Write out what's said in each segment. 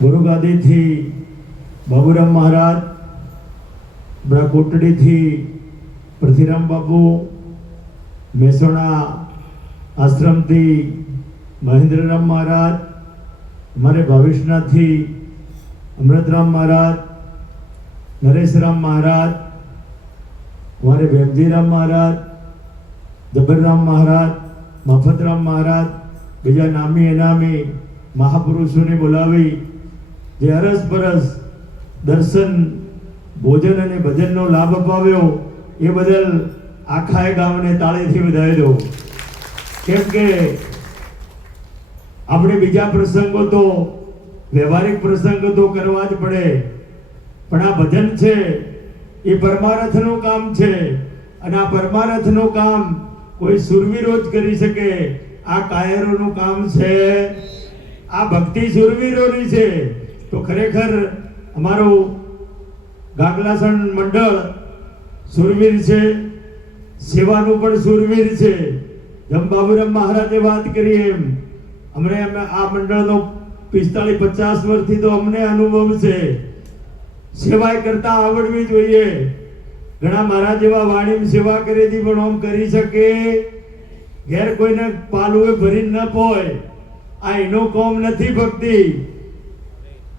ગુરુગાદીથી બાબુરામ મહારાજ બ્રાકોટડીથી પૃથ્વીરામ બાપુ મહેસાણા આશ્રમથી મહેન્દ્રરામ મહારાજ, અમારે ભાવેશનાથથી અમૃતરામ મહારાજ, નરેશરામ મહારાજ, અમારે વેમજીરામ મહારાજ, જબરરામ મહારાજ, મફતરામ મહારાજ, બીજા નામી અનામી મહાપુરુષોને બોલાવી જે અરસ પરસ દર્શન, ભોજન અને ભજનનો લાભ અપાવ્યો, એ બદલ આખા એ ગામને તાળીથી વધાવી દો કેમ કે આપણે બીજા પ્રસંગો તો, વ્યવહારિક પ્રસંગો તો કરવા જ પડે. પણ આ ભજન છે, એ પરમારથનું કામ છે. અને આ પરમારથનું કામ કોઈ સુરવીરો જ કરી શકે. આ કાયરોનું કામ છે. આ ભક્તિ સુરવીરોની છે. તો ખરેખર અમારું ગાગલાસણ મંડળ સુરવીર છે, સેવાનું પણ સુરવીર છે. જેમ બાબુરામ મહારાજે વાત કરી એમ, અમને અમે આ મંડળનો પિસ્તાળીસ પચાસ વર્ષથી તો અમને અનુભવ છે. સેવાય કરતા આવડવી જોઈએ. ઘણા મારા જેવા વાણીમ સેવા કરેથી પણ આમ કરી શકે. ઘેર કોઈને પાલુએ ભરી ન પોય. આ એનો કોમ નથી ભક્તિ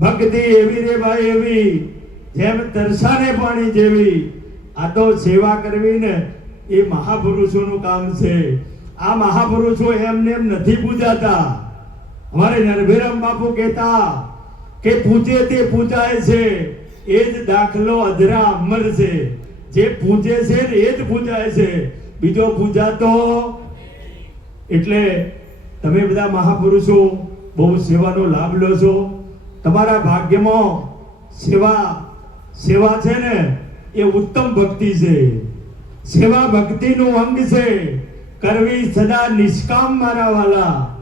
ભક્તિ એવી રે ભાઈ એવી, જેમ તરસાને પાણી જેવી. આ તો સેવા કરવી ને એ મહાપુરુષોનું કામ છે. આ મહાપુરુષો એમને એમ નથી પૂજાતા. અમારે નરભીરામ બાપુ કહેતા કે પૂજે તે પૂજાય છે, એ જ દાખલો અધરા અમર છે. જે પૂજે છે ને એ જ પૂજાય છે. બીજો પૂજાતો એટલે તમે બધા મહાપુરુષો બહુ સેવાનો લાભ લો છો. તમારા ભાગ્યમાં સેવા સેવા છે ને, એ ઉત્તમ ભક્તિ છે. સેવા ભક્તિનું અંગ છે. કરવી સદા નિષ્કામ મારા વાલા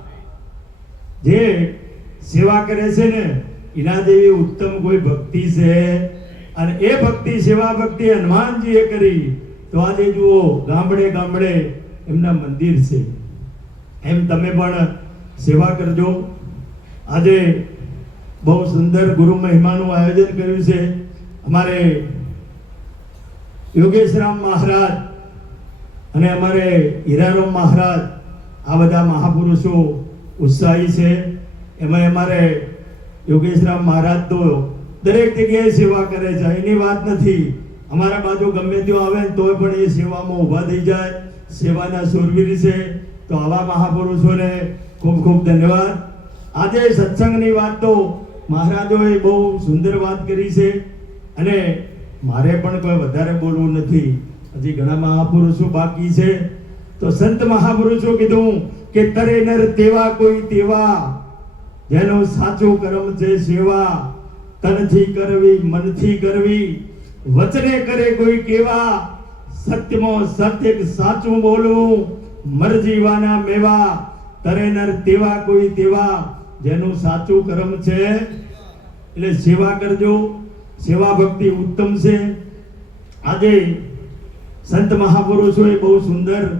જે સેવા કરે છે ને, એના જેવી ઉત્તમ કોઈ ભક્તિ છે. અને એ ભક્તિ, સેવા ભક્તિ હનુમાનજીએ કરી. તો આજે જુઓ, ગામડે ગામડે એમના મંદિર છે. એમ તમે પણ સેવા કરજો. આજે બહુ સુંદર ગુરુ મહિમાનું આયોજન કર્યું છે. અમારે યોગેશરામ મહારાજ અને અમારે હીરારામ મહારાજ આ બધા મહાપુરુષો ઉત્સાહી છે. એમાં અમારે યોગેશરામ મહારાજ તો દરેક જગ્યાએ સેવા કરે છે. એની વાત નથી. અમારા બાજુ ગમે ત્યાં આવે તોય પણ એ સેવામાં ઊભા થઈ જાય. સેવાના સુરવીર છે. તો આવા મહાપુરુષોને ખૂબ ખૂબ ધન્યવાદ. આજે સત્સંગની વાત તો મહારાજોએ બહુ સુંદર વાત કરી છે અને મારે પણ કોઈ વધારે બોલવું નથી. હજી ઘણા મહાપુરુષો બાકી છે. તો સંત મહાપુરુષો કીધું કે તરે નર તેવા કોઈ તેવા. જેનો સાચો કર્મ છે સેવા. તનથી કરવી, મનથી કરવી. વચને કરે કોઈ કેવા. સત્યમાં સત્ય સાચું બોલવું. મરજીવાના મેવા. તરે નર તેવા કોઈ તેવા. જેનું સાચું કર્મ છે, એટલે સેવા કરજો. સેવા ભક્તિ ઉત્તમ છે. આજે સંત મહાપુરુષોએ બહુ સુંદર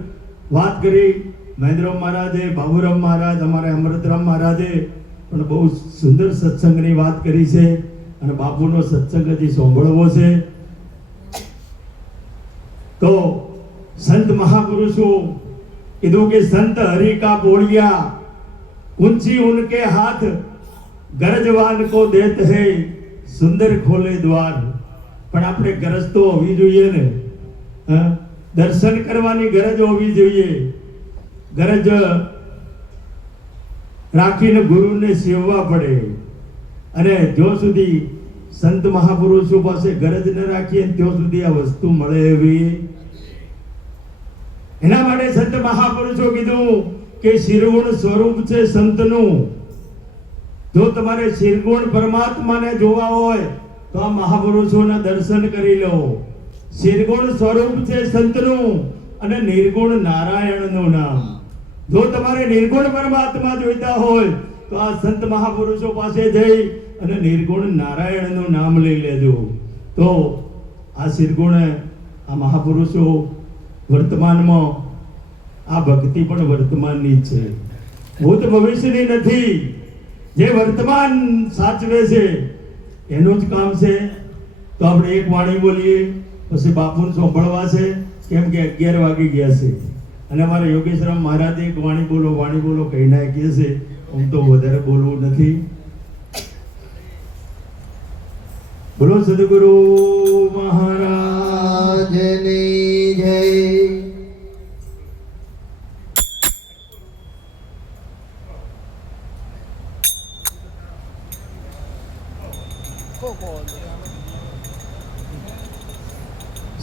વાત કરી. મહેન્દ્રમ મહારાજે, બાબુરામ મહારાજ, અમારે અમૃતરામ મહારાજે પણ બહુ સુંદર સત્સંગની વાત કરી છે અને બાપુનો સત્સંગ હજી સાંભળવો છે. તો સંત મહાપુરુષો કીધું કે સંત હરિકા બોળિયા ઊંચી उनके હાથ गरजवान કો દેત હે, સુંદર ખોલે દ્વાર. પણ આપણે ગરજ તો હોવી જોઈએ ને? દર્શન કરવાની ગરજ હોવી જોઈએ. ગરજ રાખીને ગુરુને સેવવા પડે. અને જો સુધી સંત મહાપુરુષો પાસે ગરજ ન રાખીએ ત્યાં સુધી આ વસ્તુ મળે એવી. એના માટે સંત મહાપુરુષો કીધું કે શિરગુણ સ્વરૂપ છે સંતનું. જો તમારે શિરગુણ પરમાત્માને જોવા હોય, તો આ મહાપુરુષોના દર્શન કરી લો. શિરગુણ સ્વરૂપ છે સંતનું અને નિર્ગુણ નારાયણનું નામ. જો તમારે નિર્ગુણ પરમાત્મા જોઈતા હોય, તો આ સંત મહાપુરુષો પાસે જઈ અને નિર્ગુણ નારાયણનું નામ લઈ લેજો. તો આ શિરગુણ આ મહાપુરુષો વર્તમાનમાં આ ભક્તિ પણ વર્તમાનની છે. ભૂત ભવિષ્યની નથી. જે વર્તમાન સાચવે છે, એનું જ કામ છે. તો આપણે એક વાણી બોલીએ, પછી બાપુને સાંભળવા છે, કેમ કે અગિયાર વાગી ગયા છે. અને અમારા યોગેશ્વર મહારાજે એક વાણી બોલો વાણી બોલો કહી નાખીએ છે. હું તો વધારે બોલવું નથી. બોલો, સદગુરુ મહારાજ રાજની જય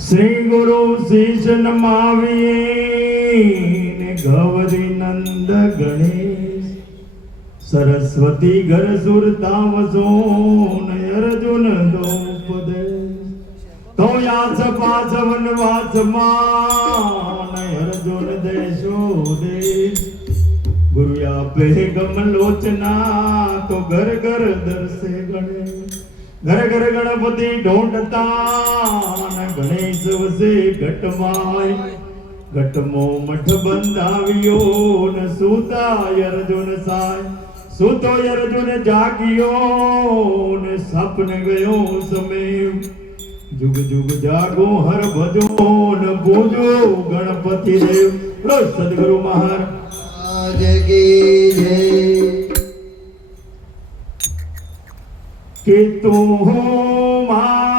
શ્રી ગુરુ શીશ નમાવીને ગૌરી નંદ ગણેશ સરસ્વતી ઘર સુરતા વસો અર્જુન દ્રૌપદેશ તો યાસ પાસ વનવાસમાં અર્જુન દેશો દેશ ગુરુ આપે કમલોચના તો ઘર ઘર દર્શે ગણેશ ઘર ઘર ગણપતિ ઢોંઢતા ગણેશ વસે ઘટમાય. ઘટમો મઠ બંધાવ્યો ને સુતાય અર્જુન સાય. સુતો અર્જુન જાગ્યો ને સપને ગયો સમય જુગ જુગ જાગો હર ભજો ને પૂજો ગણપતિ દેવ. સદગુરુ મહારાજ. રાજ કી જય કે તું માયાનો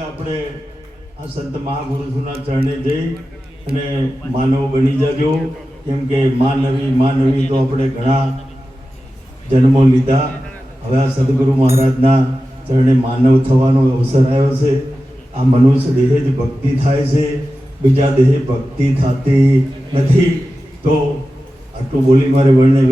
એટલે આપણે આ સંત મહાપુરુષોના ચરણે જઈ અને માનવ બની જજો. કેમ કે માનવી માનવી તો આપણે ઘણા જન્મો લીધા. હવે આ સદગુરુ મહારાજના ચરણે માનવ થવાનો અવસર આવ્યો છે. આ મનુષ્ય દેહે જ ભક્તિ થાય છે. બીજા દેહે ભક્તિ થતી નથી. તો આટલું બોલી મારે વર્ણને